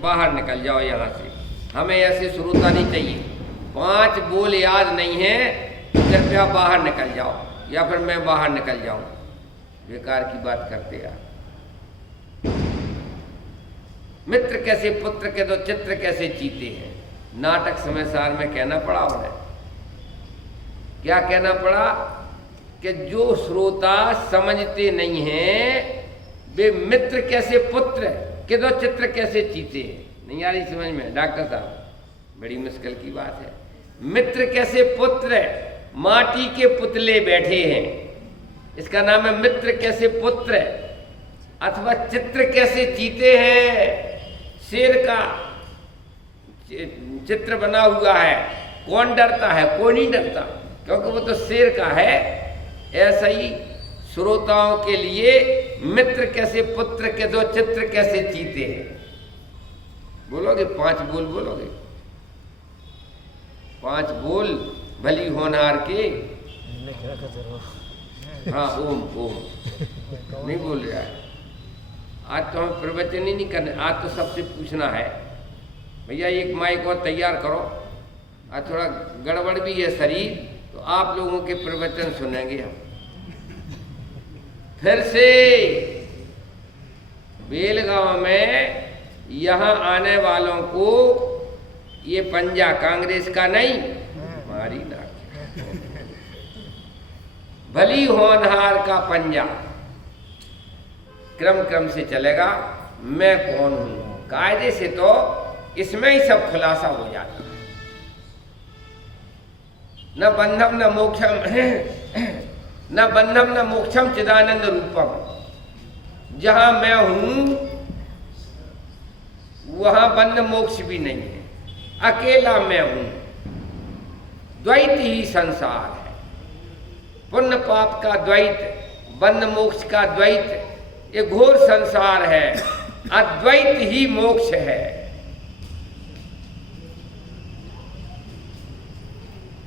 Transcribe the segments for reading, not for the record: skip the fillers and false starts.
बाहर निकल जाओ यहाँ से, हमें ऐसे श्रोता नहीं चाहिए। 5 बोल याद नहीं है तो कृपया बाहर निकल जाओ, या फिर मैं बाहर निकल जाऊं। बेकार की बात करते यार। मित्र कैसे पुत्र के तो चित्र कैसे चीते हैं, नाटक समय सार में कहना पड़ा उन्हें। क्या कहना पड़ा कि जो श्रोता समझते नहीं हैं वे मित्र कैसे पुत्र के तो चित्र कैसे चीते हैं। नहीं आ रही समझ में डॉक्टर साहब? बड़ी मुश्किल की बात है। मित्र कैसे पुत्र, माटी के पुतले बैठे हैं, इसका नाम है मित्र कैसे पुत्र। अथवा चित्र कैसे चीते हैं, शेर का चित्र बना हुआ है, कौन डरता है? कोई नहीं डरता, क्योंकि वो तो शेर का है। ऐसा ही श्रोताओं के लिए मित्र कैसे पुत्र के दो चित्र कैसे चीते हैं। बोलोगे 5 बोल बोलोगे? 5 बोल भली होनहार के। हाँ ओम ओम नहीं बोल रहा है। आज तो हमें प्रवचन ही नहीं करने, आज तो सबसे पूछना है भैया एक माइक और तैयार करो। आज थोड़ा गड़बड़ भी है शरीर, तो आप लोगों के प्रवचन सुनेंगे हम। फिर से बेलगांव में यहाँ आने वालों को ये पंजा कांग्रेस का नहीं, हमारी ना भली होनहार का पंजा क्रम क्रम से चलेगा। मैं कौन हूं, कायदे से तो इसमें ही सब खुलासा हो जाता है। न बंधम न मोक्षम न बंधम न मोक्षम चिदानंद रूपम। जहां मैं हूं वहां बंध मोक्ष भी नहीं है, अकेला मैं हूं। द्वैत ही संसार है, पुण्य पाप का द्वैत, बंध मोक्ष का द्वैत, ये घोर संसार है। अद्वैत ही मोक्ष है।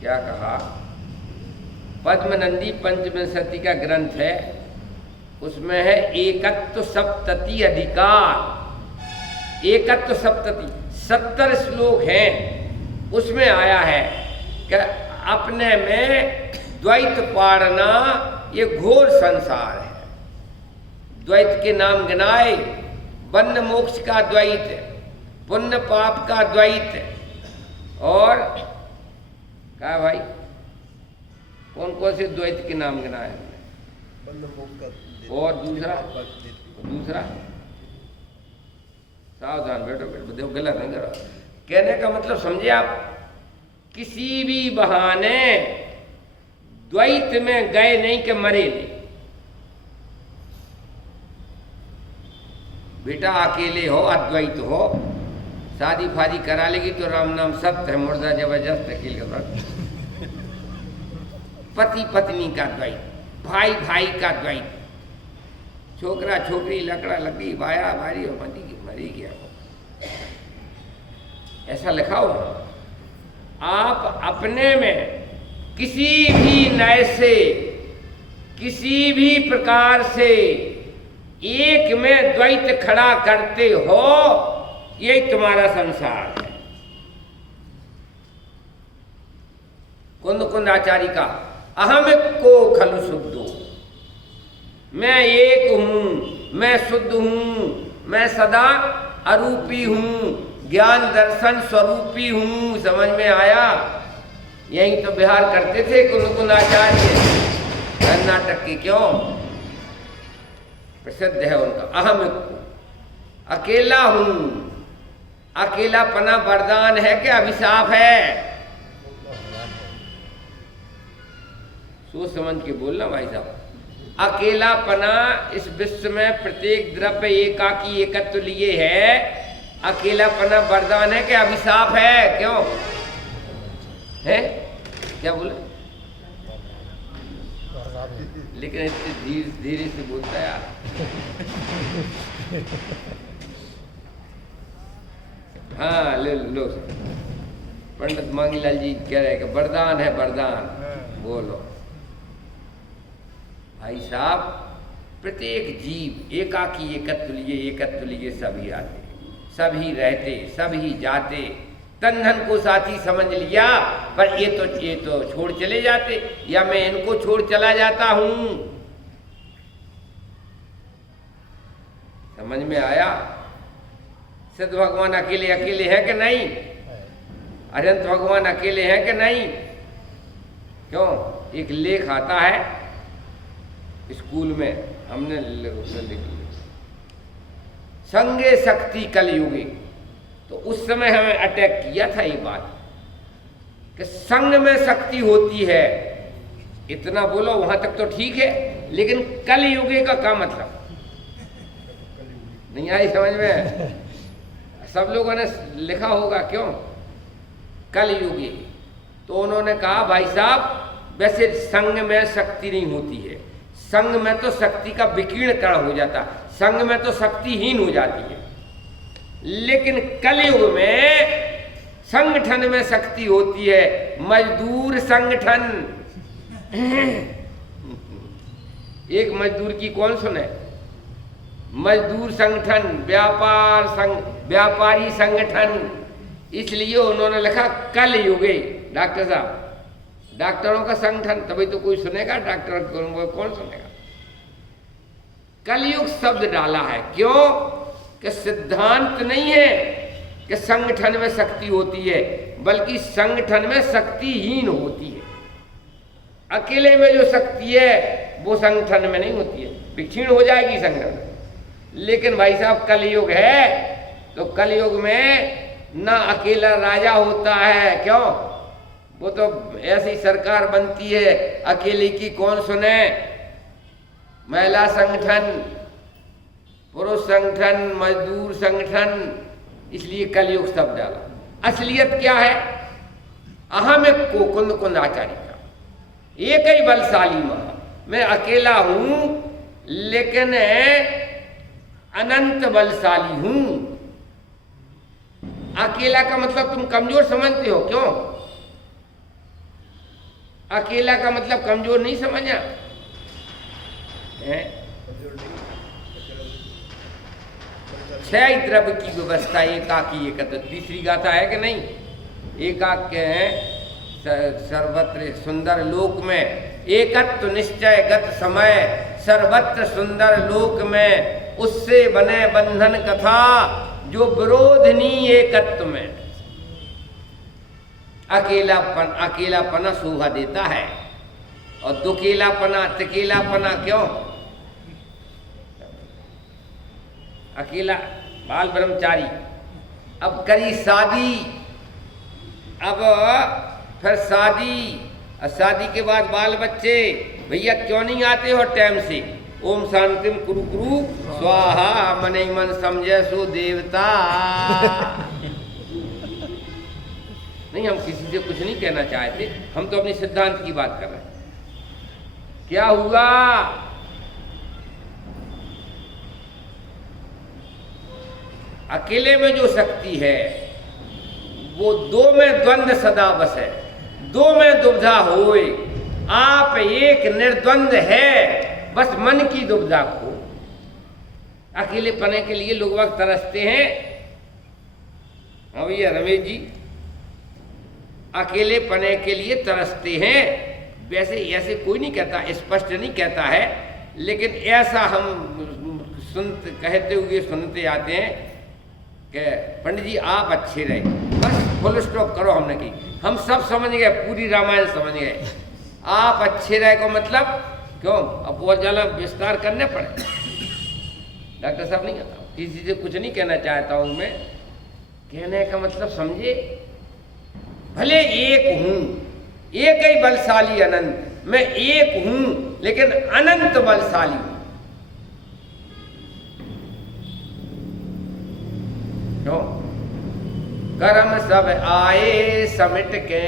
क्या कहा? पद्मनंदी पंचविंशति का ग्रंथ है, उसमें है एकत्व सप्तति अधिकार। एकत्व सप्तति 70 श्लोक हैं, उसमें आया है कि अपने में द्वैत पाड़ना ये घोर संसार है। द्वैत के नाम गिनाए, बंध मोक्ष का द्वैत, पुण्य पाप का द्वैत, और क्या भाई कौन कौन से द्वैत के नाम गिनाए हमने? बंध मोक्ष का, और दूसरा सावधान बैठो देखो गलत नहीं करो। कहने का मतलब समझे आप, किसी भी बहाने द्वैत में गए नहीं कि मरे नहीं। बेटा अकेले हो, अद्वैत हो, शादी फादी करा लेगी तो राम नाम सत्य है, मुर्दा जबरदस्त अकेले का द्वैत। पति पत्नी का द्वैत, भाई भाई का द्वैत, छोकरा छोकरी, लकड़ा लकड़ी, भाया भारी और मरी गया हो, ऐसा लिखा हो। आप अपने में किसी भी नए से, किसी भी प्रकार से एक में द्वैत खड़ा करते हो, यही तुम्हारा संसार है। कुंद कुंद आचार्य का अहम को खलु शुद्धो, मैं एक हूं, मैं शुद्ध हूं, मैं सदा अरूपी हूं, ज्ञान दर्शन स्वरूपी हूं। समझ में आया? यही तो बिहार करते थे कुंद कुंद आचार्य, कर्नाटक के, क्यों प्रसिद्ध है उनका अहम। अकेला हूं, अकेलापना वरदान है कि अभिशाप है? सोच समझ के बोलना भाई साहब। अकेलापना इस विश्व में प्रत्येक द्रव्य एकाकी एकत्व लिए है। अकेलापना वरदान है कि अभिशाप है? क्यों है? क्या बोले? लेकिन इतने धीरे धीरे से बोलता है यार। हाँ ले लो, पंडित मांगीलाल जी कह रहे हैं कि वरदान है, वरदान। बोलो भाई साहब, प्रत्येक जीव एकाकी एकत्व लिए सभी आते, सभी रहते सभी जाते, तन धन को साथी समझ लिया, पर ये तो छोड़ चले जाते, या मैं इनको छोड़ चला जाता हूं। समझ में आया? सिद्ध भगवान अकेले अकेले है कि नहीं? अनंत भगवान अकेले हैं कि नहीं? क्यों? एक लेख आता है स्कूल में, हमने लिख संगे शक्ति कलयुगी, तो उस समय हमें अटैक किया था ये बात कि संग में शक्ति होती है। इतना बोलो वहां तक तो ठीक है, लेकिन कलयुगी का क्या मतलब? नहीं आई समझ में? सब लोगों ने लिखा होगा, क्यों कलयुगी? तो उन्होंने कहा भाई साहब वैसे संग में शक्ति नहीं होती है, संग में तो शक्ति का विकीर्णकरण हो जाता, संग में तो शक्तिहीन हो जाती है, लेकिन कलयुग में संगठन में शक्ति होती है। मजदूर संगठन, एक मजदूर की कौन सुने? मजदूर संगठन, व्यापारी संगठन, इसलिए उन्होंने लिखा कलयुगे। डॉक्टर साहब, डॉक्टरों का संगठन, तभी तो कोई सुनेगा, डॉक्टर कौन सुनेगा? कलयुग शब्द डाला है, क्यों? कि सिद्धांत नहीं है कि संगठन में शक्ति होती है, बल्कि संगठन में शक्तिहीन होती है। अकेले में जो शक्ति है वो संगठन में नहीं होती है, विक्षीण हो जाएगी संगठन। लेकिन भाई साहब कलयुग है, तो कलयुग में ना अकेला राजा होता है, क्यों? वो तो ऐसी सरकार बनती है, अकेले की कौन सुने? महिला संगठन, पुरुष संगठन, मजदूर संगठन, इसलिए कलयुग शब्द डाला। असलियत क्या है? अहम को कुंद कुंद आचार्य का एक ही बलशाली महा, मैं अकेला हूं लेकिन अनंत बलशाली हूं। अकेला का मतलब तुम कमजोर समझते हो, क्यों? अकेला का मतलब कमजोर नहीं समझा है? 6 द्रव्य की व्यवस्था एकाकी एकत्र, तीसरी गाथा है कि नहीं? एकाक के हैं सर्वत्र सुंदर लोक में, एकत्व निश्चय गत समय, सर्वत्र सुंदर लोक में, उससे बने बंधन कथा, जो विरोधनी एकत्व में। अकेलापना शोभा देता है, और दुकेलापना तकेलापना क्यों? अकेला बाल ब्रह्मचारी, अब करी शादी, अब फिर शादी के बाद बाल बच्चे, भैया क्यों नहीं आते हो टाइम से? ओम शांतिम कुरु कुरु स्वाहा, मन ही मन समझे सो देवता। नहीं, हम किसी से कुछ नहीं कहना चाहते, हम तो अपने सिद्धांत की बात कर रहे हैं। क्या हुआ? अकेले में जो शक्ति है वो दो में द्वंद्व सदा बस है, दो में दुविधा होए, आप एक निर्द्वंद है, बस मन की दुविधा को। अकेले पने के लिए लोग वक्त तरसते हैं। हाँ भैया रमेश जी, अकेले पने के लिए तरसते हैं। वैसे ऐसे कोई नहीं कहता, स्पष्ट नहीं कहता है, लेकिन ऐसा हम कहते हुए सुनते आते हैं कि पंडित जी आप अच्छे रहे, बस फुल स्टॉप करो। हमने की, हम सब समझ गए, पूरी रामायण समझ गए। आप अच्छे रहे को मतलब क्यों? अब बहुत ज़्यादा विस्तार करने पड़े। डॉक्टर साहब नहीं कहता, किसी से कुछ नहीं कहना चाहता हूँ मैं। कहने का मतलब समझे, भले एक हूँ, एक ही बलशाली अनंत, मैं एक हूँ लेकिन अनंत बलशाली हूँ। क्यों? कर्म सब आए समिट के,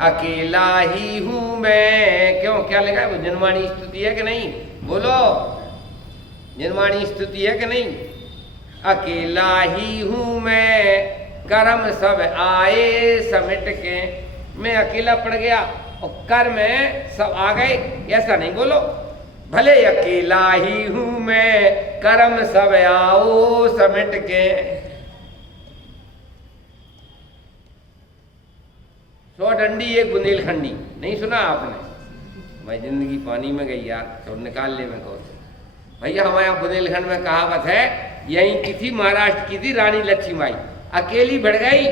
अकेला ही हूं मैं। क्यों? क्या लिखा है? वो निर्माणी स्तुति है कि नहीं? बोलो, निर्माणी स्तुति है कि नहीं? अकेला ही हूं मैं, कर्म सब आए समिट के। मैं अकेला पड़ गया और कर्म सब आ गए, ऐसा नहीं बोलो। भले अकेला ही हूं मैं, कर्म सब आओ समिट के। 100 डंडी एक बुंदेलखंडी, नहीं सुना आपने? भाई जिंदगी पानी में गई यार, तो निकाल ले मैं कहो भैया। हमारे यहाँ बुंदेलखंड में कहावत है, यहीं की थी, महाराष्ट्र की थी रानी लक्ष्मीबाई, अकेली भिड़ गई।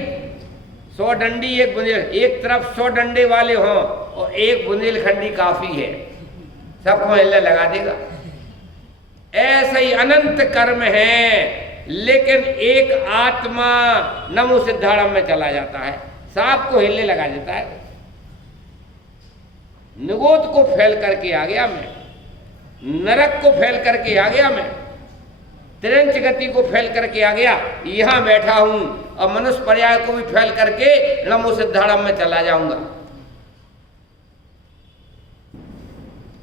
100 डंडी एक बुंदेल, एक तरफ 100 डंडे वाले हों और एक बुंदेलखंडी काफी है, सबको हिलने लगा देगा। ऐसा ही अनंत कर्म है, लेकिन एक आत्मा नमो सिद्धारम में चला जाता है, सांप को हिलने लगा देता है। निगोद को फैल करके आ गया मैं, नरक को फैल करके आ गया मैं, त्रिंच गति को फैल करके आ गया, यहां बैठा हूं और मनुष्य पर्याय को भी फैल करके नमो सिद्धारम में चला जाऊंगा।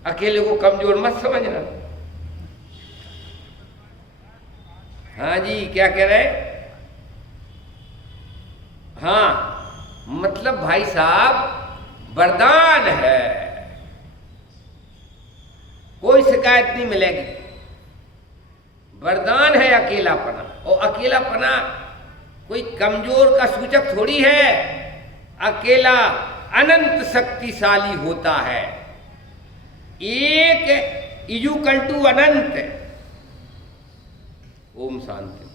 अकेले को कमजोर मत समझना। हाँ जी, क्या कह रहे? हाँ, मतलब भाई साहब वरदान है, कोई शिकायत नहीं मिलेगी। वरदान है अकेलापना, और अकेलापना कोई कमजोर का सूचक थोड़ी है। अकेला अनंत शक्तिशाली होता है। एक इजुकल टू अनंत। ओम शांति।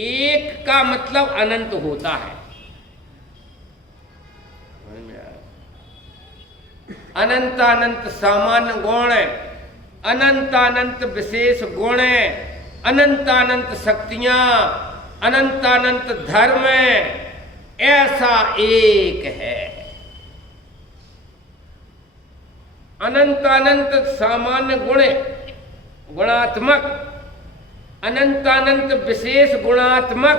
एक का मतलब अनंत होता है। अनंत अनंत सामान्य गुण, अनंत अनंत विशेष गुण, अनंत अनंत शक्तियां, अनंत अनंत धर्म, ऐसा एक है। अनंत अनंत सामान्य गुण गुणात्मक, अनंत अनंत विशेष गुणात्मक,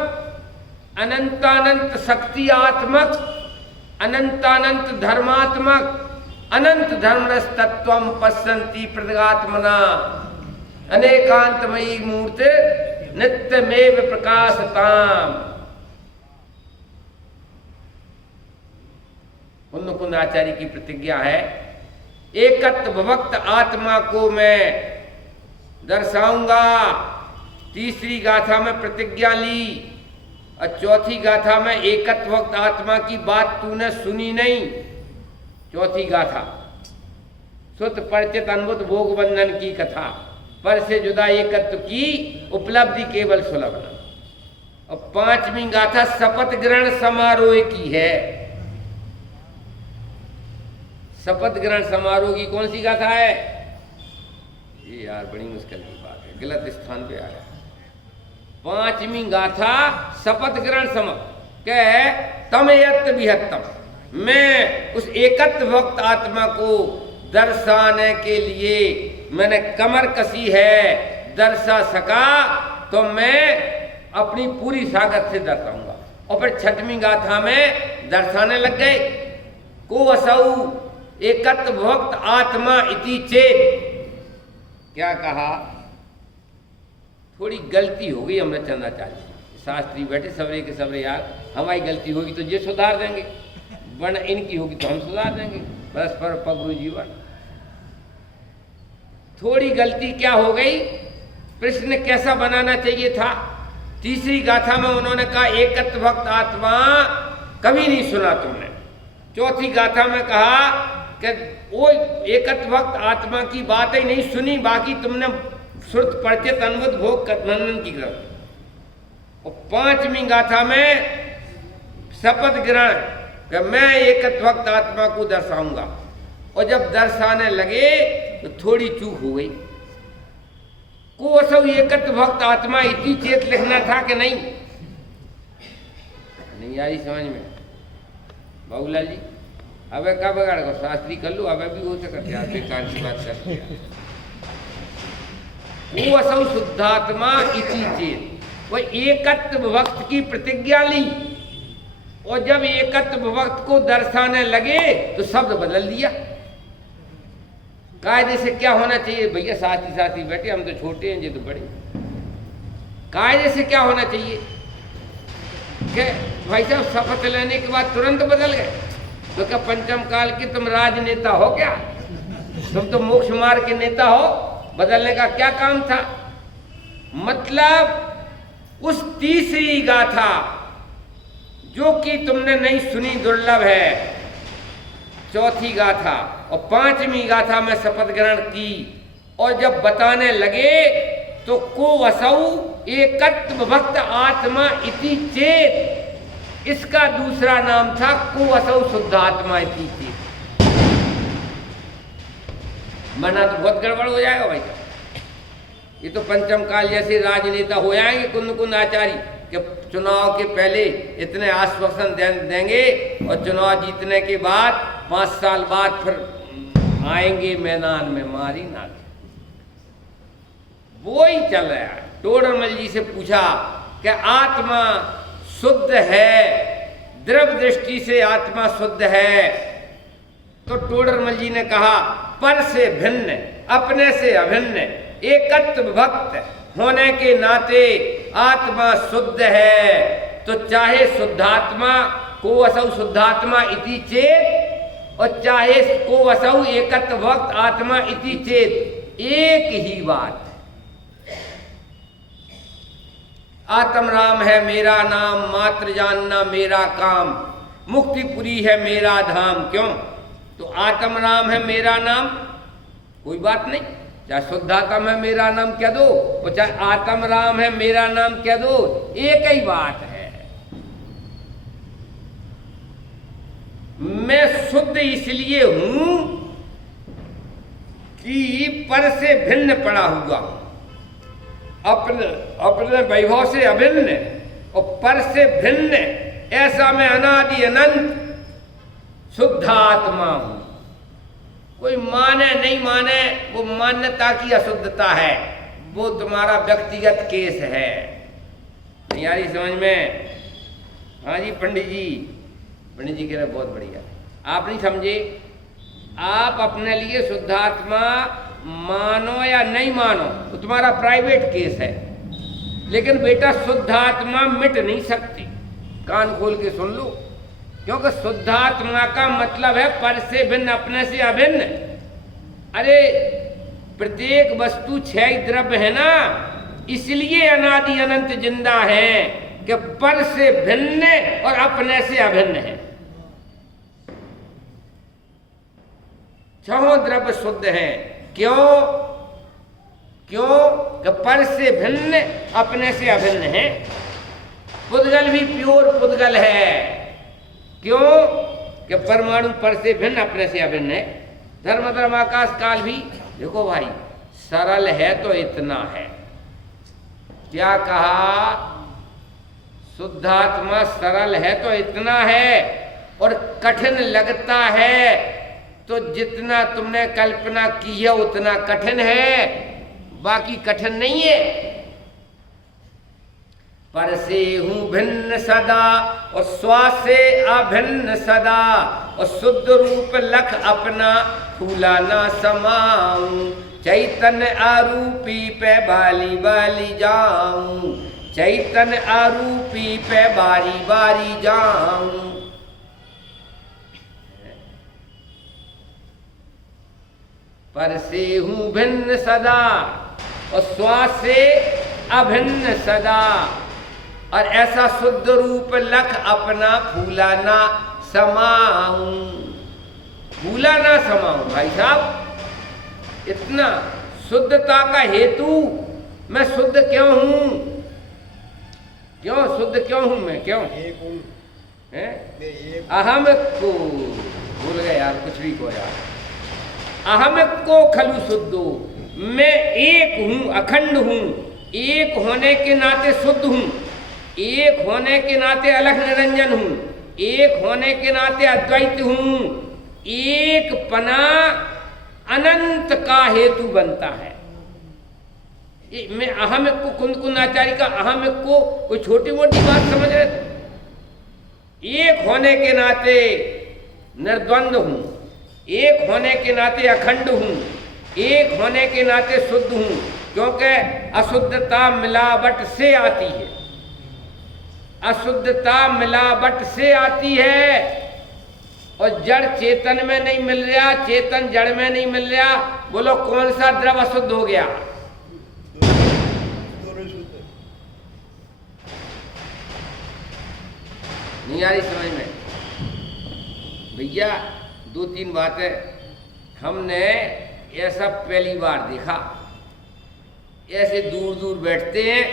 अनंत अनंत शक्तियात्मक, अनंत अनंत धर्मात्मक, अनंत धर्मरस्तत्वम पश्यन्ति प्रत्यगात्मना अनेकांतमयी मूर्ति नित्यमेव प्रकाशताम। कुंद आचार्य की प्रतिज्ञा है, एकत्व भक्त आत्मा को मैं दर्शाऊंगा। तीसरी गाथा में प्रतिज्ञा ली और चौथी गाथा में एकत्व भक्त आत्मा की बात तूने सुनी नहीं। चौथी गाथा सुत परिचित अनुभूत भोग बंधन की कथा, पर से जुदा एकत्व की उपलब्धि केवल सुलभ न। और पांचवी गाथा शपथ ग्रहण समारोह की है। शपथ ग्रहण समारोह की कौन सी गाथा है? ये यार बड़ी मुश्किल की बात है, गलत स्थान पे आ रहा है। पांचवी गाथा शपथ ग्रहण सम कह तमयत विहत्तम, मैं उस एकत्व भक्त आत्मा को दर्शाने के लिए मैंने कमर कसी है। दर्शा सका तो मैं अपनी पूरी सागत से दर्शाऊंगा। और फिर छठवीं गाथा में दर्शाने लग गए, को असौ एकत्व भक्त आत्मा इति चेत। क्या कहा? थोड़ी गलती हो गई अमृतचंद्राचार्य, शास्त्री बैठे सबरे के सबरे यार, हमारी गलती होगी तो ये सुधार देंगे, वरना इनकी होगी तो हम सुधार देंगे। परस्पर पगरु जीवन। थोड़ी गलती क्या हो गई? प्रश्न कैसा बनाना चाहिए था? तीसरी गाथा में उन्होंने कहा एकत्व भक्त आत्मा कभी नहीं सुना तुमने। चौथी गाथा में कहा कि वो एकत्व भक्त आत्मा की बात ही नहीं सुनी, बाकी तुमने श्रुत परिचित अनुभूत भोग नंदन की ग्रंथ। और पांचवी गाथा में शपथ ग्रहण कि मैं एकत्व भक्त आत्मा को दर्शाऊंगा। और जब दर्शाने लगे तो थोड़ी चूक हो गई। को असौ एकत्व भक्त आत्मा इति चेत लिखना था कि नहीं? नहीं आई समझ में बाबूलाल जी? अब क्या बगाड़ को शास्त्री कर लो, अब भी हो सकते हैं बेकार की बात करते हैं। वो असौ शुद्धात्मा इति चेत, वो एकत्व भक्त की प्रतिज्ञा ली और जब एकत्व भक्त को दर्शाने लगे तो शब्द बदल दिया। कायदे से क्या होना चाहिए भैया? साथी साथी बैठे, हम तो छोटे हैं, ये तो बड़े। कायदे से क्या होना चाहिए कि भाई साहब शपथ लेने के बाद तुरंत बदल गए? तो क्या पंचम काल के तुम राजनेता हो क्या? तुम तो मोक्ष मार्ग के नेता हो, बदलने का क्या काम था? मतलब उस तीसरी गाथा जो कि तुमने नहीं सुनी दुर्लभ है। चौथी गाथा और पांचवी गाथा में शपथ ग्रहण की और जब बताने लगे तो को वसौ एकत्व भक्त आत्मा इति चेत, इसका दूसरा नाम था को वसौ शुद्धात्मा इति चेत। मना तो बहुत गड़बड़ हो जाएगा भाई, ये तो पंचम काल जैसे राजनेता हो जाएंगे कुंद कुंद आचार्य कि चुनाव के पहले इतने आश्वासन देंगे और चुनाव जीतने के बाद 5 साल बाद फिर आएंगे मैदान में मारी ना। वो ही चल रहा है। टोडरमल जी से पूछा कि आत्मा शुद्ध है, द्रव्य दृष्टि से आत्मा शुद्ध है, तो टोडरमल जी ने कहा पर से भिन्न, अपने से अभिन्न, एकत्व भक्त होने के नाते आत्मा शुद्ध है। तो चाहे शुद्धात्मा को वसौ शुद्धात्मा इति चेत और चाहे को वसौ एकत्व भक्त आत्मा इति चेत, एक ही बात। आत्म राम है मेरा नाम, मात्र जानना मेरा काम, मुक्तिपुरी है मेरा धाम। क्यों? तो आत्म राम है मेरा नाम, कोई बात नहीं, चाहे शुद्धात्मा है मेरा नाम कह दो और चाहे आत्म राम है मेरा नाम कह दो, एक ही बात है। मैं शुद्ध इसलिए हूं कि पर से भिन्न पड़ा हुआ, अपने वैभव से अभिन्न और पर से भिन्न, ऐसा मैं अनादि अनंत शुद्धात्मा हूं। कोई माने नहीं माने, वो मान्यता की अशुद्धता है, वो तुम्हारा व्यक्तिगत केस है। नहीं आ रही समझ में? हाँ जी पंडित जी कह रहे बहुत बढ़िया। आप नहीं समझे, आप अपने लिए शुद्धात्मा मानो या नहीं मानो तो तुम्हारा प्राइवेट केस है, लेकिन बेटा शुद्धात्मा मिट नहीं सकती। कान खोल के सुन लो, क्योंकि शुद्धात्मा का मतलब है पर से भिन्न, अपने से अभिन्न। अरे प्रत्येक वस्तु 6 द्रव्य है ना, इसलिए अनादि अनंत जिंदा है कि पर से भिन्न और अपने से अभिन्न है। 6 द्रव्य शुद्ध हैं। क्यों? कि पर से भिन्न अपने से अभिन्न है। पुद्गल भी प्योर पुद्गल है। क्यों? कि परमाणु पर से भिन्न अपने से अभिन्न है। धर्म आकाश काल भी देखो भाई, सरल है तो इतना है। क्या कहा? शुद्धात्मा सरल है तो इतना है, और कठिन लगता है तो जितना तुमने कल्पना की है उतना कठिन है, बाकी कठिन नहीं है। पर से हूं भिन्न सदा और श्वास से अभिन्न सदा, और शुद्ध रूप लख अपना फूला ना समाऊं, चैतन्य आरूपी पे बाली बाली जाऊं, चैतन्य आरूपी पे बारी बारी जाऊं। पर से हूं भिन्न सदा और श्वास से अभिन्न सदा, और ऐसा शुद्ध रूप लख अपना फूला ना समाऊं। फूला ना समाऊं भाई साहब, इतना शुद्धता का हेतु मैं शुद्ध क्यों हूं? क्यों शुद्ध क्यों हूं मैं? क्यों अहम को भूल गए यार, कुछ भी को यार। अहम को खलु शुद्धो, मैं एक हूं, अखंड हूं, एक होने के नाते शुद्ध हूं, एक होने के नाते अलग निरंजन हूं, एक होने के नाते अद्वैत हूं। एक पना अनंत का हेतु बनता है। मैं अहम को कुंद कुंदाचार्य का अहम को कोई छोटी मोटी बात समझ रहे थे? एक होने के नाते निर्द्वंद हूं, एक होने के नाते अखंड हूं, एक होने के नाते शुद्ध हूं, क्योंकि अशुद्धता मिलावट से आती है। अशुद्धता मिलावट से आती है, और जड़ चेतन में नहीं मिल रहा, चेतन जड़ में नहीं मिल रहा। बोलो कौन सा द्रव अशुद्ध हो गया? नहीं आ रही समझ में भैया? 2-3 बातें हमने ऐसा पहली बार देखा। ऐसे दूर दूर बैठते हैं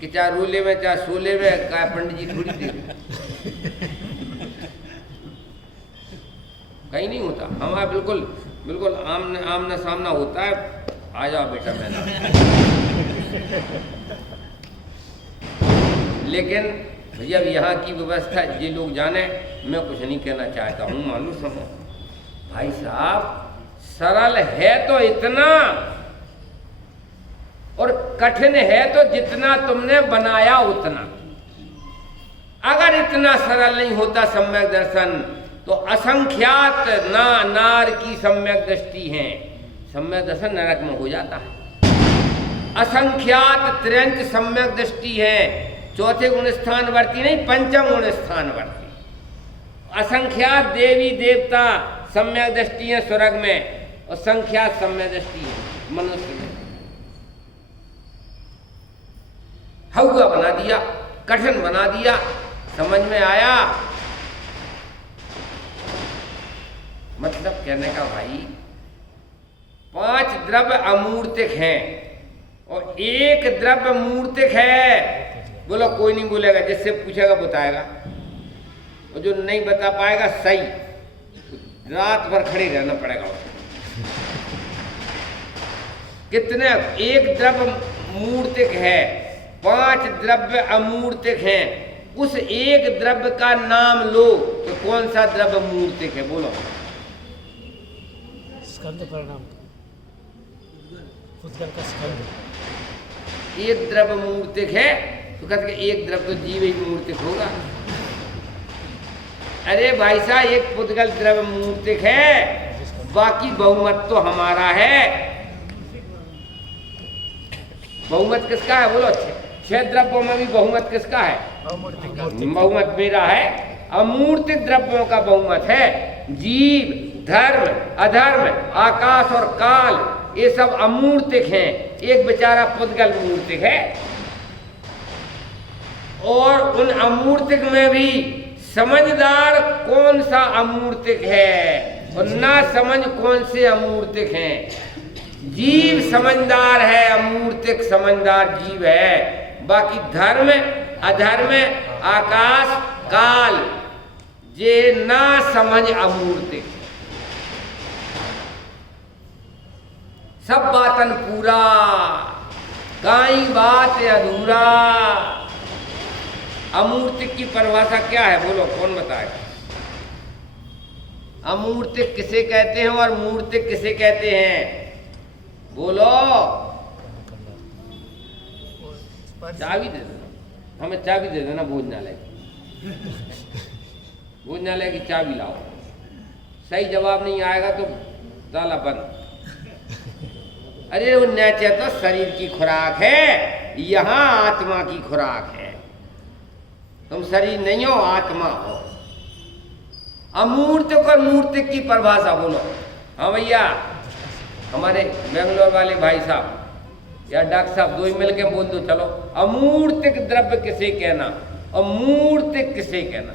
कि चाहे रोले में चाहे सोले में, क्या पंडित जी थोड़ी देर कहीं नहीं होता। हमारा बिल्कुल बिल्कुल आमना सामना होता है। आ जाओ बेटा मैंने। लेकिन भैया यहाँ की व्यवस्था ये लोग जाने, मैं कुछ नहीं कहना चाहता हूँ। मालूम समझो भाई साहब, सरल है तो इतना और कठिन है तो जितना तुमने बनाया उतना। अगर इतना सरल नहीं होता सम्यक दर्शन तो असंख्यात नार की सम्यक दृष्टि है। सम्यक दर्शन नरक में हो जाता है। असंख्यात त्र्यंच सम्यक दृष्टि है। चौथे गुण स्थान वर्ती नहीं, पंचम गुण स्थान वर्ती। असंख्यात देवी देवता सम्यक दृष्टि है स्वर्ग में और संख्यात सम्यक दृष्टि है मनुष्य में। हौगा बना दिया, कठिन बना दिया। समझ में आया? मतलब कहने का भाई, 5 द्रव्य अमूर्तिक हैं और 1 द्रव्य मूर्तिक है। बोलो कोई नहीं बोलेगा, जिससे पूछेगा बताएगा, और जो नहीं बता पाएगा सही रात भर खड़े रहना पड़ेगा उसे। कितने? 1 द्रव्य मूर्तिक है, 5 द्रव्य अमूर्तिक हैं। उस 1 द्रव्य का नाम लो तो कौन सा द्रव्य मूर्तिक है? बोलो। स्कंद परिणाम, पुद्गल का स्कंद। 1 द्रव्य मूर्तिक है तो कहते 1 द्रव्य तो जीव ही मूर्तिक होगा। अरे भाई साहब, 1 पुद्गल द्रव्य मूर्तिक है, बाकी बहुमत तो हमारा है। बहुमत किसका है? बोलो। 6 द्रव्यों में भी बहुमत किसका है? बहुमत मेरा है। अमूर्तिक द्रव्यों का बहुमत है। जीव, धर्म, अधर्म, आकाश और काल, ये सब अमूर्तिक हैं। एक बेचारा पुद्गल मूर्तिक है। और उन अमूर्तिक में भी समझदार कौन सा अमूर्तिक है और ना समझ कौन से अमूर्तिक हैं। जीव समझदार है, अमूर्तिक समझदार जीव है। बाकी धर्म, अधर्म, आकाश, काल, ये ना समझ अमूर्तिक। सब बातन पूरा, काई बात अधूरा। अमूर्तिक की परिभाषा क्या है? बोलो, कौन बताएगा? अमूर्तिक किसे कहते हैं और मूर्तिक किसे कहते हैं? बोलो। चाबी दे देना, हमें चाबी दे देना भोजनालय की। भोजनालय की चाबी लाओ। सही जवाब नहीं आएगा तो ताला बंद। अरे वो नीचे तो शरीर की खुराक है, यहाँ आत्मा की खुराक है। तुम शरीर नहीं हो, आत्मा हो। अमूर्तिक और मूर्तिक की परिभाषा बोलो। हाँ भैया, हमारे बेंगलोर वाले भाई साहब या डॉक्टर साहब, 2 ही मिलके बोल दो। चलो, अमूर्तिक द्रव्य किसे कहना और मूर्तिक किसे कहना?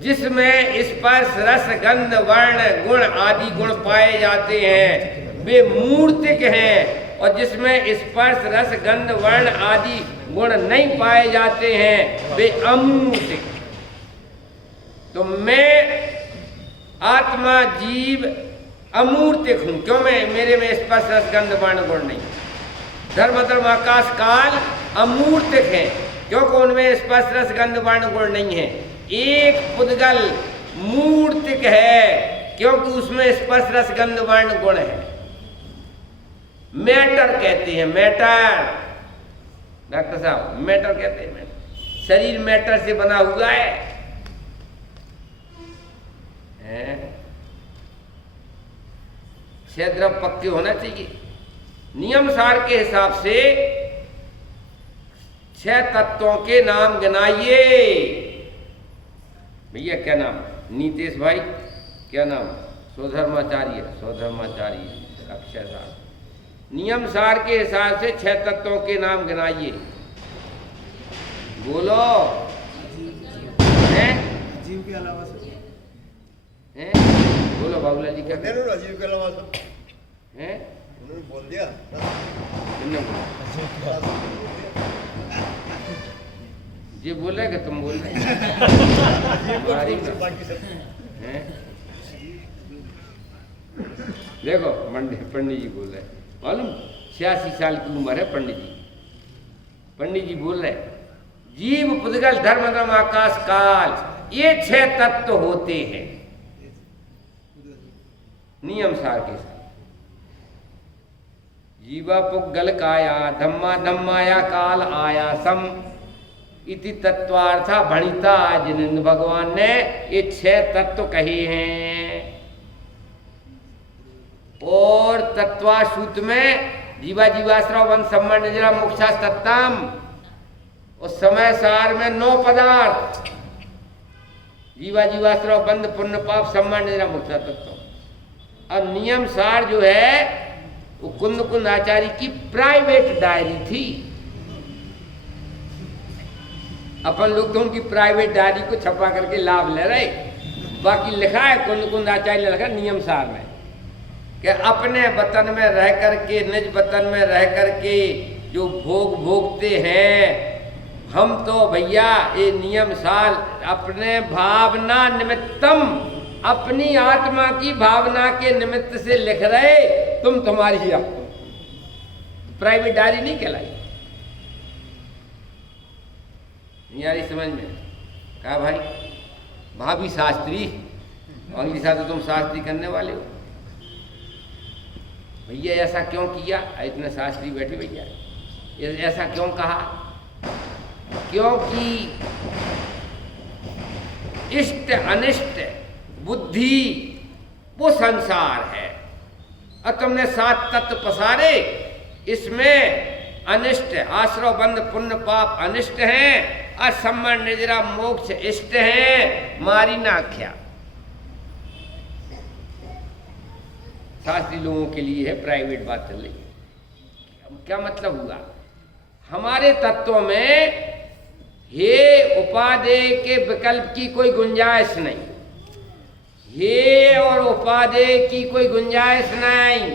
जिसमें स्पर्श, रस, गंध, वर्ण, गुण आदि गुण पाए जाते हैं वे मूर्तिक हैं, और जिसमें स्पर्श, रस, गंध, वर्ण आदि गुण नहीं पाए जाते हैं वे अमूर्तिक। तो मैं आत्मा जीव अमूर्तिक हूं। क्यों? मेरे में स्पर्श, रस, गंध, वर्ण, गुण नहीं। धर्म, आकाश, काल अमूर्तिक है, क्योंकि उनमें स्पर्श, रस, गंध, वर्ण, गुण नहीं है। एक पुद्गल मूर्तिक है, क्योंकि उसमें स्पर्श, रस, गंध, वर्ण, गुण है। मैटर कहते हैं, मैटर। डॉक्टर साहब, मैटर कहते हैं। शरीर मैटर से बना हुआ है। 6 द्रव्य पक्के होना चाहिए। नियम सार के हिसाब से 6 तत्वों के नाम गिनाइए। भैया क्या नाम? नीतेश भाई, क्या नाम? स्वधर्माचार्य, अक्षय सार। नियम सार के हिसाब से 6 तत्वों के नाम गिनाइए। बोलो। राजीव के अलावा सर हैं? बोलो बाबूलाल जी क्या बोलते हैं ना राजीव के अलावा सब हैं? उन्होंने बोल दिया तुमने बोला जी बोले कि तुम बोल रहे हमारी ना। बाकी सब हैं? देखो पंडित जी बोल रहे मालूम 86 साल की उम्र है पंडित जी बोल रहे जीव पुद्गल धर्म धर्म आकाश काल ये 6 तत्व होते हैं नियम सार के साथ। जीवा पुद्गल काया धम्मा धम्माया काल आया सम इति तत्वार्था भणिता जिनेंद्र भगवान ने ये 6 तत्व कहे हैं। और तत्वासूत में जीवा जीवाश्रव वन सम्मान निजरा मोक्षा तत्तम और समय सार में 9 पदार्थ जीवा जीवाश्रव बंध पुण्य पाप सम्मान निजरा मोक्षा तत्व। अब नियम सार जो है वो कुंद आचार्य की प्राइवेट डायरी थी। अपन लोग तो उनकी प्राइवेट डायरी को छपा करके लाभ ले रहे। बाकी लिखा है कुंद आचार्य ने लिखा नियम सार में कि अपने वतन में रह करके निज वतन में रह करके जो भोग भोगते हैं हम तो भैया ये नियम साल अपने भावना निमित्तम अपनी आत्मा की भावना के निमित्त से लिख रहे। तुम्हारी ही प्राइवेट डायरी नहीं कहलाई। नहीं आ रही समझ में? कहा भाई भाभी शास्त्री अगली साल तो तुम शास्त्री करने वाले हो भैया ऐसा क्यों किया? इतने शास्त्री बैठे भैया ऐसा क्यों कहा? क्योंकि इष्ट अनिष्ट बुद्धि वो संसार है और तुमने 7 तत्व पसारे। इसमें अनिष्ट आश्रव बंध पुण्य पाप अनिष्ट हैं और सम्मान निजरा मोक्ष इष्ट हैं। मारी नाख्या शास्त्री लोगों के लिए है, प्राइवेट बात चल रही है। क्या मतलब हुआ? हमारे तत्वों में हे उपादेय के विकल्प की कोई गुंजाइश नहीं, हे और उपादेय की कोई गुंजाइश नहीं।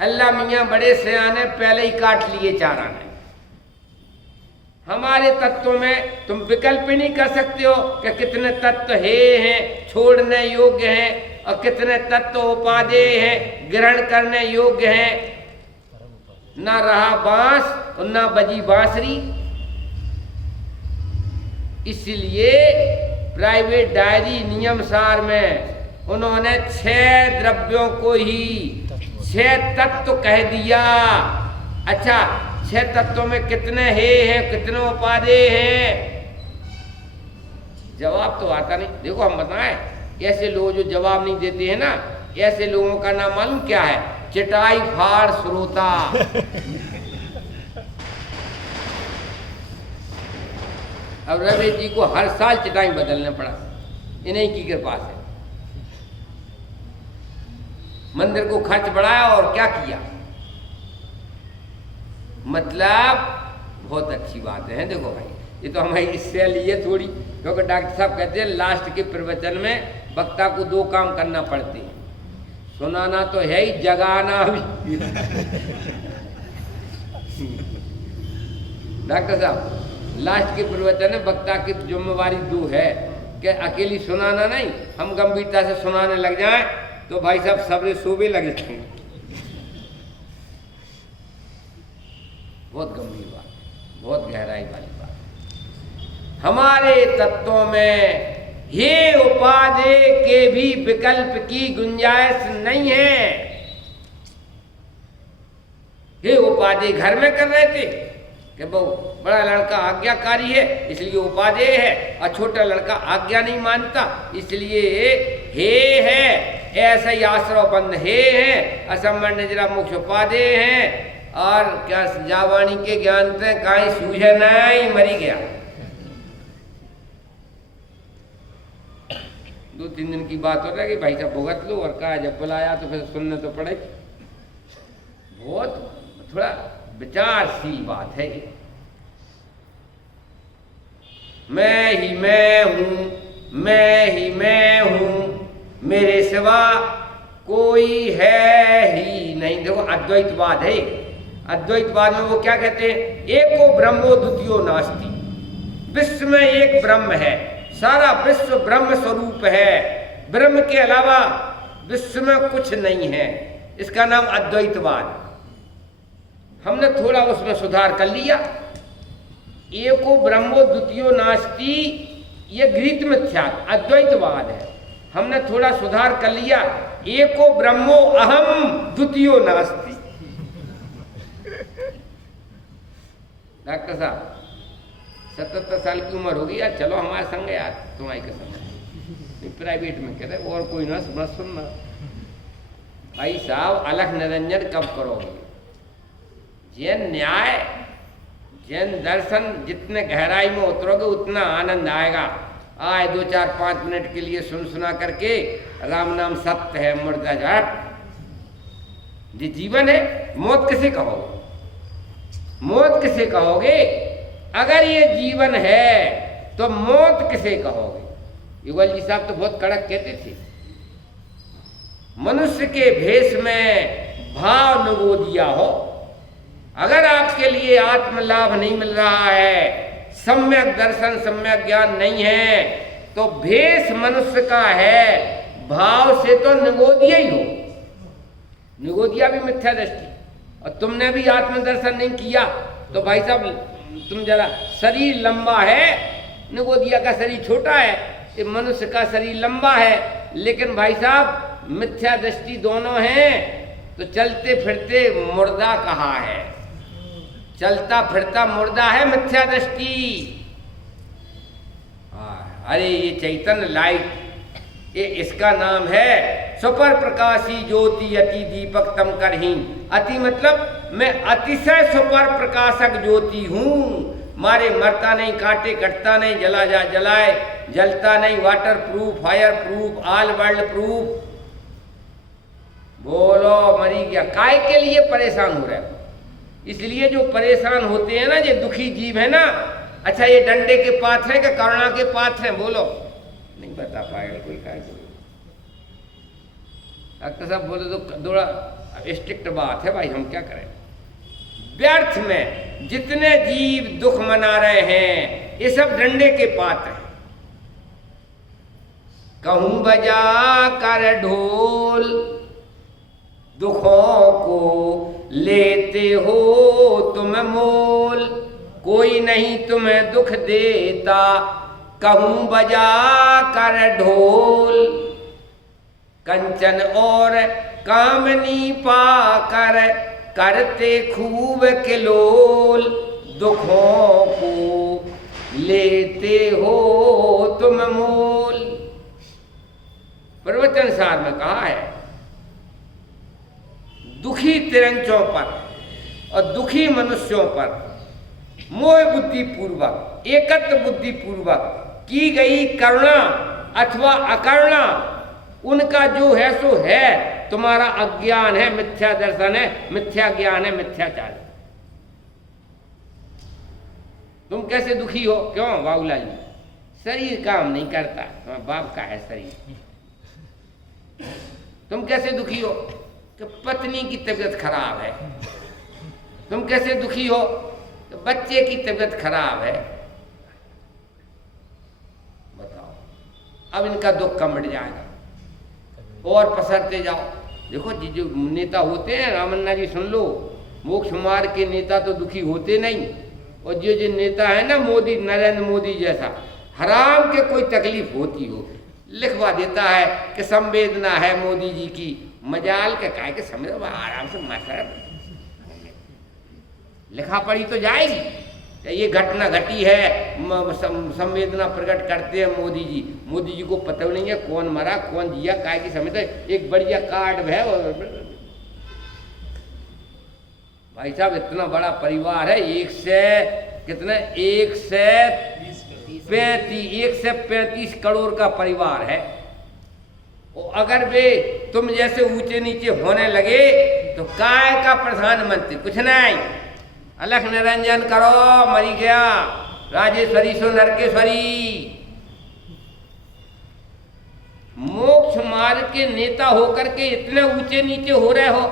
अल्लाह मियाँ बड़े सयाने पहले ही काट लिए चारा ने। हमारे तत्वों में तुम विकल्प ही नहीं कर सकते हो कि कितने तत्व हे हैं छोड़ने योग्य हैं और कितने तत्व उपादेय हैं ग्रहण करने योग्य हैं। ना रहा बांस और ना बजी बांसुरी। इसलिए प्राइवेट डायरी नियम सार में उन्होंने 6 द्रव्यों को ही 6 तत्व कह दिया। अच्छा 6 तत्वों में कितने हे हैं कितने उपादेय हैं? जवाब तो आता नहीं। देखो हम बताएं ऐसे लोग जो जवाब नहीं देते हैं ना ऐसे लोगों का नाम मालूम क्या है? चिटाई फाड़ श्रोता। अब रवि जी को हर साल चिटाई बदलना पड़ा, इन्हीं की कृपा से। मंदिर को खर्च बढ़ाया और क्या किया? मतलब बहुत अच्छी बात है। देखो भाई ये तो हमें इससे लिए थोड़ी, क्योंकि डॉक्टर साहब कहते हैं लास्ट के प्रवचन में वक्ता को 2 काम करना पड़ते हैं, सुनाना तो है ही, जगाना भी। डॉक्टर साहब लास्ट के प्रवचन में वक्ता की जिम्मेवारी 2 है कि अकेली सुनाना नहीं, हम गंभीरता से सुनाने लग जाएं तो भाई साहब सबरे सोबे लग जाएंगे। बहुत गंभीर बात, बहुत गहराई वाली बात। हमारे तत्वों में ये उपादेय के भी विकल्प की गुंजाइश नहीं है। ये उपादेय घर में कर रहे थे कि वो बड़ा लड़का आज्ञाकारी है इसलिए उपादेय है और छोटा लड़का आज्ञा नहीं मानता इसलिए हे है। ऐसा ही आश्रव बंध हे है, असम्मान निजरा मोक्ष उपादेय है। और क्या जावाणी के ज्ञान से कहीं सूझे नहीं, मरी गया। 2-3 दिन की बात हो रहा है कि भाई साहब भुगत लो, और कहा जब बुलाया तो फिर सुनने तो पड़े। बहुत थोड़ा विचारशील बात है। मैं ही मैं हूँ, मैं ही मैं हूँ, मेरे सिवा कोई है ही नहीं। देखो अद्वैतवाद है। अद्वैतवाद में वो क्या कहते हैं, एको ब्रह्मो द्वितीयो नास्ति, विश्व में एक ब्रह्म है, सारा विश्व ब्रह्म स्वरूप है, ब्रह्म के अलावा विश्व में कुछ नहीं है। इसका नाम अद्वैतवाद। हमने थोड़ा उसमें सुधार कर लिया। एको ब्रह्मो द्वितीयो नास्ति ये गृहीत मिथ्या अद्वैतवाद है। हमने थोड़ा सुधार कर लिया, एको ब्रह्मो अहम द्वितीयो नास्ति। डॉक्टर साहब 77 साल की उम्र होगी यार, चलो हमारे संग यार, तुम्हारी कसम, प्राइवेट में कह रहे और कोई ना सुनना। भाई साहब अलख निरंजन कब करोगे? जैन न्याय, जैन दर्शन जितने गहराई में उतरोगे उतना आनंद आएगा। आए 2-4-5 मिनट के लिए सुना करके राम नाम सत्य है, मुर्दा जाट, ये जीवन है। मौत किसे कहोगे? मौत किसे कहोगे? अगर ये जीवन है तो मौत किसे कहोगे? युगल जी साहब तो बहुत कड़क कहते थे, मनुष्य के भेष में भाव नुगो दिया हो। अगर आपके लिए आत्म लाभ नहीं मिल रहा है, सम्यक दर्शन सम्यक ज्ञान नहीं है, तो भेष मनुष्य का है, भाव से तो निगोदिया ही हो। निगोदिया भी मिथ्या दृष्टि। और तुमने भी आत्मदर्शन नहीं किया तो भाई साहब तुम जरा, शरीर लंबा है, निगोदिया का शरीर छोटा है, ये मनुष्य का शरीर लंबा है, लेकिन भाई साहब मिथ्या दृष्टि दोनों हैं। तो चलते फिरते मुर्दा कहा है, चलता फिरता मुर्दा है मिथ्या दृष्टि। अरे ये चैतन्य लाइट, ये इसका नाम है सुपर प्रकाशी ज्योति अति दीपक तम करहीन। अति मतलब मैं अतिशय सुपर प्रकाशक ज्योति हूँ। मारे मरता नहीं, काटे कटता नहीं, जला जा जलाए, जलता नहीं, water proof, fire proof, all world proof. बोलो मरी गया। काय के लिए परेशान हो रहे हो? इसलिए जो परेशान होते हैं ना, ये दुखी जीव है ना, अच्छा ये डंडे के पात्र हैं कि करुणा के पात्र हैं? बोलो, नहीं बता पाएगा कोई। काय डॉक्टर साहब बोले तो थोड़ा स्ट्रिक्ट बात है भाई, हम क्या करें। व्यर्थ में जितने जीव दुख मना रहे हैं ये सब डंडे के पात्र हैं। कहूं बजा कर ढोल, दुखों को लेते हो तुम मोल, कोई नहीं तुम्हें दुख देता। कहूं बजा कर ढोल, कंचन और कामनी पाकर करते खूब किलोल, दुखों को लेते हो तुम मोल। प्रवचन सार में कहा है, दुखी तिरंचों पर और दुखी मनुष्यों पर मोह बुद्धि पूर्वक, एकत्व बुद्धि पूर्वक की गई करुणा अथवा अकरुणा, उनका जो है सो है, तुम्हारा अज्ञान है, मिथ्या दर्शन है, मिथ्या ज्ञान है, मिथ्याचार है। तुम कैसे दुखी हो? क्यों बाबूलाल जी? शरीर काम नहीं करता, तुम्हारे बाप का है शरीर। तुम कैसे दुखी हो? कि पत्नी की तबीयत खराब है। तुम कैसे दुखी हो? तो बच्चे की तबीयत खराब है। बताओ, अब इनका दुख कम मिट जाएगा और पसरते जाओ। देखो जी, जो नेता होते हैं, रामन्ना जी सुन लो, मोक्ष मार्ग के नेता तो दुखी होते नहीं। और जो नेता है ना, मोदी, नरेंद्र मोदी जैसा, हराम के कोई तकलीफ होती हो लिखवा देता है कि संवेदना है मोदी जी की। मजाल के काय के समझ, आराम से मसर लिखा पढ़ी तो जाएगी। ये घटना घटी है, संवेदना प्रकट करते हैं मोदी जी। मोदी जी को पता नहीं है कौन मरा कौन जिया, काय की समझते। एक बढ़िया कार्ड है भाई साहब, इतना बड़ा परिवार है, 135 करोड़ का परिवार है। और अगर वे तुम जैसे ऊंचे नीचे होने लगे तो काय का प्रधानमंत्री? कुछ नहीं, अलख निरंजन करो, मरी गया। राजेश्वरी सो नरकेश्वरी। मोक्ष मार्ग के नेता होकर के इतने ऊंचे नीचे हो रहे हो।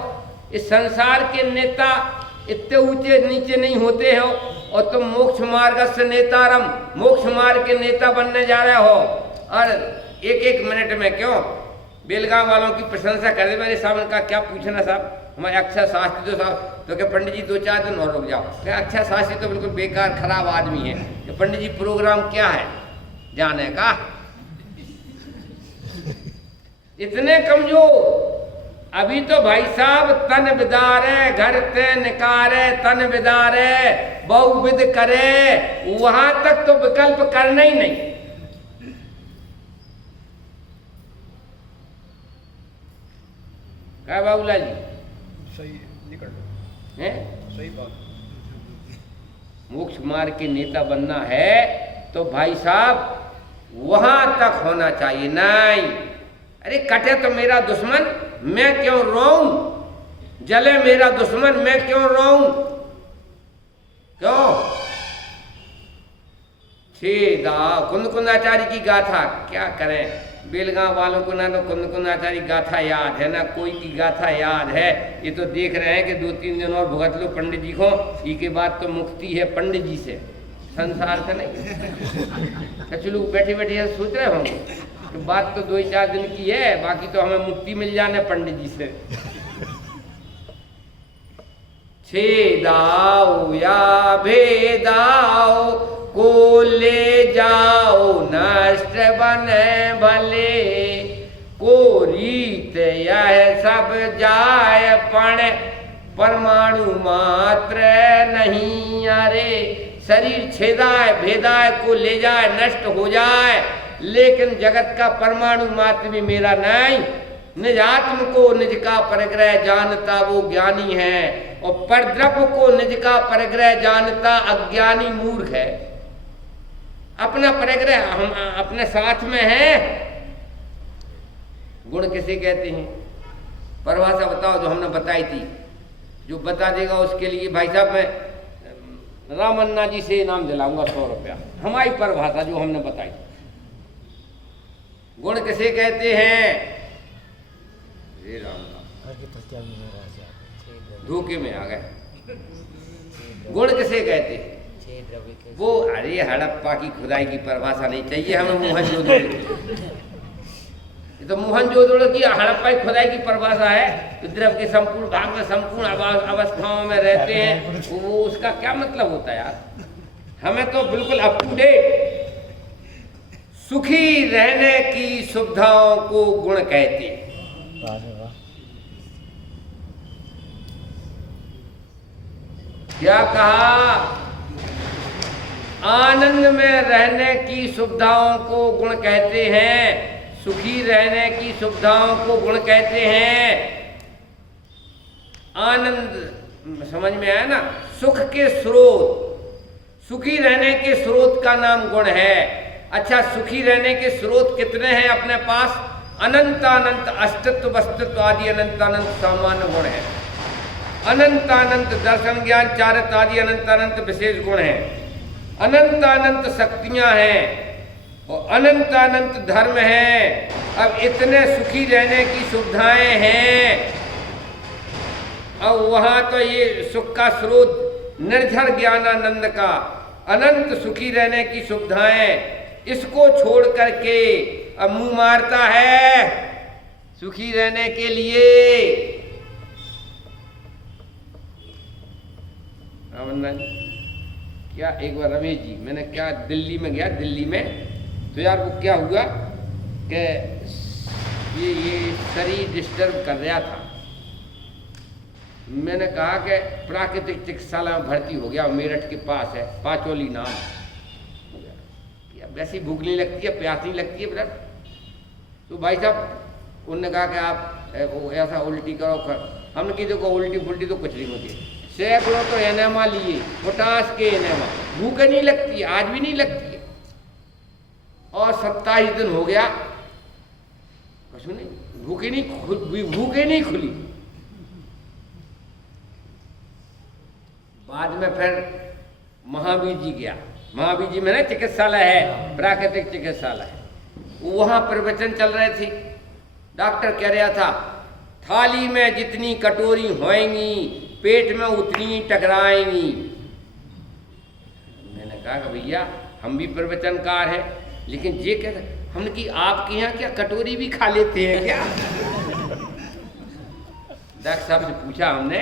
इस संसार के नेता इतने ऊंचे नीचे नहीं होते हो और तुम मोक्ष मार्ग से नेतारम, मोक्ष मार्ग के नेता बनने जा रहे हो। और एक एक मिनट में क्यों बेलगांव वालों की प्रशंसा कर दे। मेरे साहब का क्या पूछना साहब, हमारे अक्षर शास्त्री तो साहब तो क्या पंडित जी 2-4 दिन और रुक जाओ। क्या अक्षर शास्त्री तो बिल्कुल बेकार खराब आदमी है। कि पंडित जी प्रोग्राम क्या है जाने का, इतने कमजोर। अभी तो भाई साहब तन बिदारे घर ते निकारे, तन बिदारे बहुविध करे, वहां तक तो विकल्प करना ही नहीं। क्या बाबूलाल जी सही निकल हैं? सही बात। मोक्ष मार्ग के नेता बनना है तो भाई साहब वहां तक होना चाहिए। नहीं अरे कटे तो मेरा दुश्मन मैं क्यों रोऊं, जले मेरा दुश्मन मैं क्यों रोऊं, क्यों। छेदा कुंदकुंदाचार्य की गाथा क्या करें। बेलगांव वालों को ना तो कुंदकुंदाचार्य गाथा याद है ना कोई की गाथा याद है। ये तो देख रहे हैं कि 2-3 दिन और भुगत लो पंडित जी को, इसके बाद तो मुक्ति है पंडित जी से, संसार से नहीं। चलो बैठे बैठे सोच रहे होंगे तो बात तो 2-4 दिन की है, बाकी तो हमें मुक्ति मिल जाने पंडित जी से। छेदाओ या भेदाओ को ले जाओ नष्ट बने भले, को रीत यह सब जाय पण परमाणु मात्र नहीं। अरे शरीर छेदाए भेदाए को ले जाए नष्ट हो जाए, लेकिन जगत का परमाणु मात्र भी मेरा नहीं। निज आत्म को निज का परिग्रह जानता वो ज्ञानी है, और परद्रव्य को निज का परिग्रह जानता अज्ञानी मूर्ख है। अपना परिग्रह हम अपने साथ में है। गुण किसे कहते हैं, परिभाषा बताओ जो हमने बताई थी। जो बता देगा उसके लिए भाई साहब मैं रामन्ना जी से इनाम दिलाऊंगा 100 रुपया, हमारी परिभाषा जो हमने बताई। गुण किसे कहते हैं, धोखे में आ गए। गुण किसे कहते हैं वो, अरे हड़प्पा की खुदाई की परिभाषा नहीं चाहिए हमें, मोहनजोदड़ो। ये तो मोहनजोदड़ो की हड़प्पा की खुदाई की परिभाषा है। तो द्रव के संपूर्ण भाग में संपूर्ण अवस्थाओं में रहते हैं, वो उसका क्या मतलब होता है यार। हमें तो बिल्कुल अप टू डेट सुखी रहने की सुविधाओं को गुण कहते हैं। क्या कहा, आनंद में रहने की सुविधाओं को गुण कहते हैं, सुखी रहने की सुविधाओं को गुण कहते हैं। आनंद समझ में आया ना, सुख के स्रोत, सुखी रहने के स्रोत का नाम गुण है। अच्छा सुखी रहने के स्रोत कितने हैं अपने पास, अनंत अनंत अस्तित्व वस्तुत्व आदि अनंत अनंत सामान्य गुण है। अनंत अनंत दर्शन ज्ञान चारित्र आदि अनंत अनंत विशेष गुण है। अनंत अनंत शक्तियां हैं और अनंत अनंत धर्म हैं। अब इतने सुखी रहने की सुविधाएं हैं, अब वहां तो ये सुख का स्रोत निर्झर ज्ञानानंद का अनंत सुखी रहने की सुविधाएं, इसको छोड़ करके अब मुंह मारता है सुखी रहने के लिए। क्या एक बार रमेश जी मैंने क्या दिल्ली में गया, दिल्ली में तो यार वो क्या हुआ कि ये शरीर डिस्टर्ब कर रहा था। मैंने कहा कि प्राकृतिक चिकित्सालय में भर्ती हो गया, मेरठ के पास है, पाचोली नाम। वैसी भूख नहीं लगती है, प्यास नहीं लगती है ब्रदर। तो भाई साहब उन्होंने कहा कि आप ऐसा उल्टी करो। हमने की देखो उल्टी फुल्टी तो कुछ नहीं होती, सैकड़ों तो एनेमा लिए, पोटास के एनेमा, भूख नहीं लगती है, आज भी नहीं लगती है। और 27 दिन हो गया कुछ नहीं, भूख ही नहीं खुली। बाद में फिर महावीर जी गया, महावीर जी में ना चिकित्सालय है, प्राकृतिक चिकित्सालय, वहां प्रवचन चल रहे थे। डॉक्टर कह रहा था थाली में जितनी कटोरी होएंगी पेट में उतनी टकराएंगी। मैंने कहा कि भैया हम भी प्रवचनकार हैं, लेकिन ये कहते हमने कि आपके यहाँ क्या कटोरी भी खा लेते हैं क्या? डॉक्टर साहब से पूछा हमने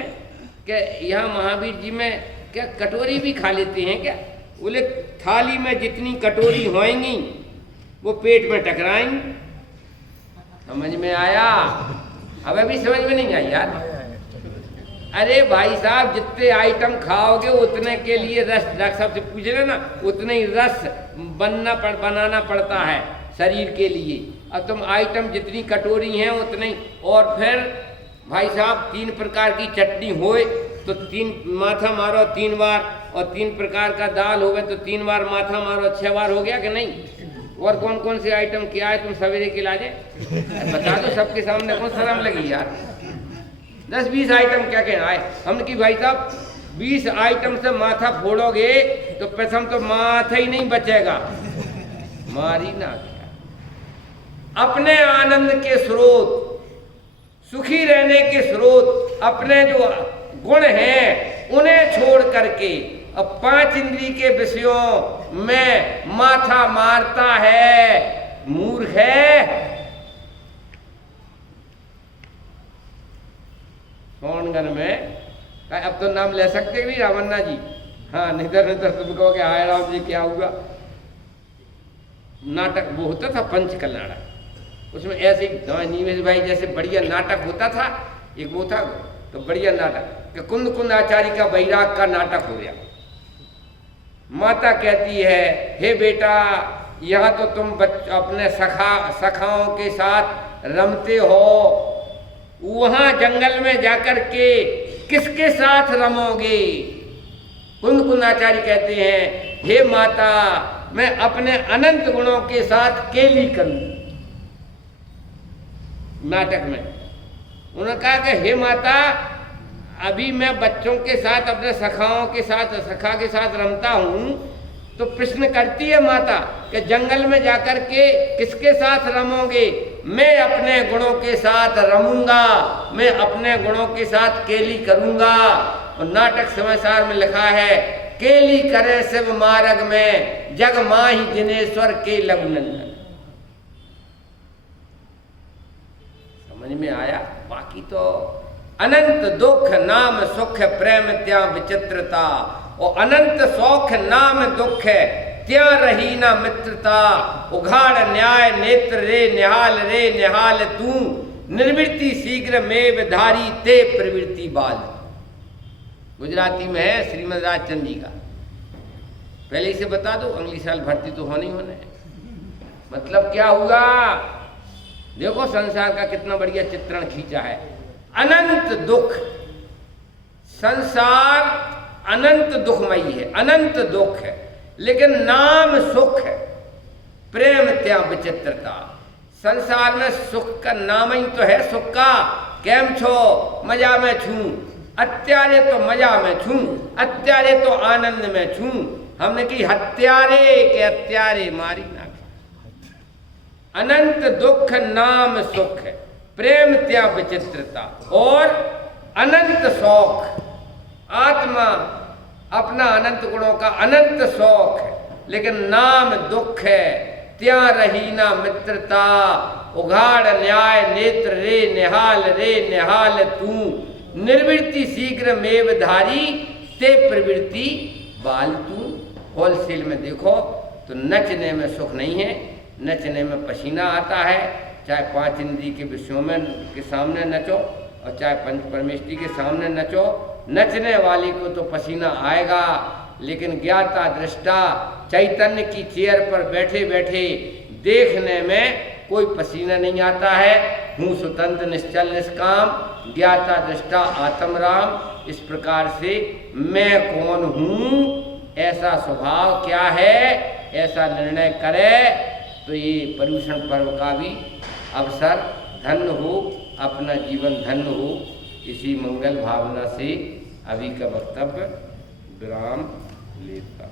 कि यहाँ महावीर जी में क्या कटोरी भी खा लेते हैं क्या? बोले थाली में जितनी कटोरी होएंगी वो पेट में टकराएंगी। समझ में आया? अब अभी समझ में नहीं आई यार। अरे भाई साहब जितने आइटम खाओगे उतने के लिए रस, डॉक्टर साहब से पूछ रहे ना, उतने ही रस बनाना पड़ता है शरीर के लिए। अब तुम आइटम जितनी कटोरी हैं उतने ही, और फिर भाई साहब 3 प्रकार की चटनी होए तो 3 माथा मारो 3 बार, और 3 प्रकार का दाल होवे तो 3 बार माथा मारो, 6 बार हो गया कि नहीं? और कौन कौन से आइटम क्या है तुम सवेरे के लाजे बता दो, सबके सामने कौन शर्म लगी यार। 10-20 आइटम क्या कहना है हमने कि भाई साहब 20 आइटम से माथा फोड़ोगे तो प्रथम तो माथा ही नहीं बचेगा, मारी ना क्या। अपने आनंद के स्रोत, सुखी रहने के स्रोत, अपने जो गुण हैं उन्हें छोड़ करके अब 5 इंद्रिय के विषयों में माथा मारता है, मूर्ख है। सोनगन में अब तो नाम ले सकते भी रामन्ना जी, हाँ निधर तुम कहोगे हाय राम जी क्या हुआ। नाटक वो होता था पंच कल्याण, उसमें ऐसे नीमेश भाई जैसे बढ़िया नाटक होता था, एक वो था तो बढ़िया नाटक कि कुंद कुंद आचार्य का बैराग का नाटक हो गया। माता कहती है हे बेटा यहाँ तो तुम अपने सखाओं के साथ रमते हो, वहां जंगल में जाकर के किसके साथ रमोगे? कुंद कुंद आचार्य कहते हैं हे माता मैं अपने अनंत गुणों के साथ केली करूं। नाटक में उन्होंने कहा कि हे माता अभी मैं बच्चों के साथ अपने सखाओं के साथ सखा के साथ रमता हूं, तो प्रश्न करती है माता कि जंगल में जाकर के किसके साथ रमोगे? मैं अपने गुणों के साथ रमूंगा, मैं अपने गुणों के साथ केली करूंगा। और नाटक समाचार में लिखा है केली करे शिव मार्ग में जग माही जिनेश्वर के लघुनंदन। समझ में आया? बाकी तो अनंत दुख नाम सुख प्रेम त्या विचित्रता, और अनंत सौख नाम दुख त्या रही ना मित्रता। उघाड़ न्याय नेत्र रे निहाल तू, निर्वृत्ति शीघ्र में धारी ते प्रवृत्ति बाल। गुजराती में है श्रीमद राजचंद जी का, पहले इसे बता दो अगली साल भर्ती तो होने ही होने। मतलब क्या हुआ? देखो संसार का कितना बढ़िया चित्रण खींचा है। अनंत दुख, संसार अनंत दुखमयी है, अनंत दुख है, लेकिन नाम सुख है, प्रेम त्या विचित्रता। संसार में सुख का नाम ही तो है सुख का। केम छो मजा में छू, अत्यारे तो मजा में छू, अत्यारे तो आनंद में छू। हमने की हत्यारे के अत्यारे मारी ना। अनंत दुख नाम सुख है, प्रेम त्या विचित्रता, और अनंत शौक। आत्मा अपना अनंत गुणों का अनंत शौक है, लेकिन नाम दुख है। त्या रही ना मित्रता, उघाड़ न्याय नेत्र रे निहाल तू, निर्वृत्ति शीघ्र मेव धारी ते प्रवृत्ति बाल तू। होलसेल में देखो तो नचने में सुख नहीं है, नचने में पसीना आता है। चाहे 5 इंद्रिय के विषयों में के सामने नचो और चाहे पंच परमेष्टि के सामने नचो, नचने वाले को तो पसीना आएगा, लेकिन ज्ञाता दृष्टा चैतन्य की चेयर पर बैठे बैठे देखने में कोई पसीना नहीं आता है। हूँ स्वतंत्र निश्चल निष्काम, ज्ञाता दृष्टा आत्मराम। इस प्रकार से मैं कौन हूँ, ऐसा स्वभाव क्या है, ऐसा निर्णय करे तो ये पर्युषण पर्व का भी अवसर धन्य हो, अपना जीवन धन्य हो। इसी मंगल भावना से अभी का वक्तव्य विराम लेता।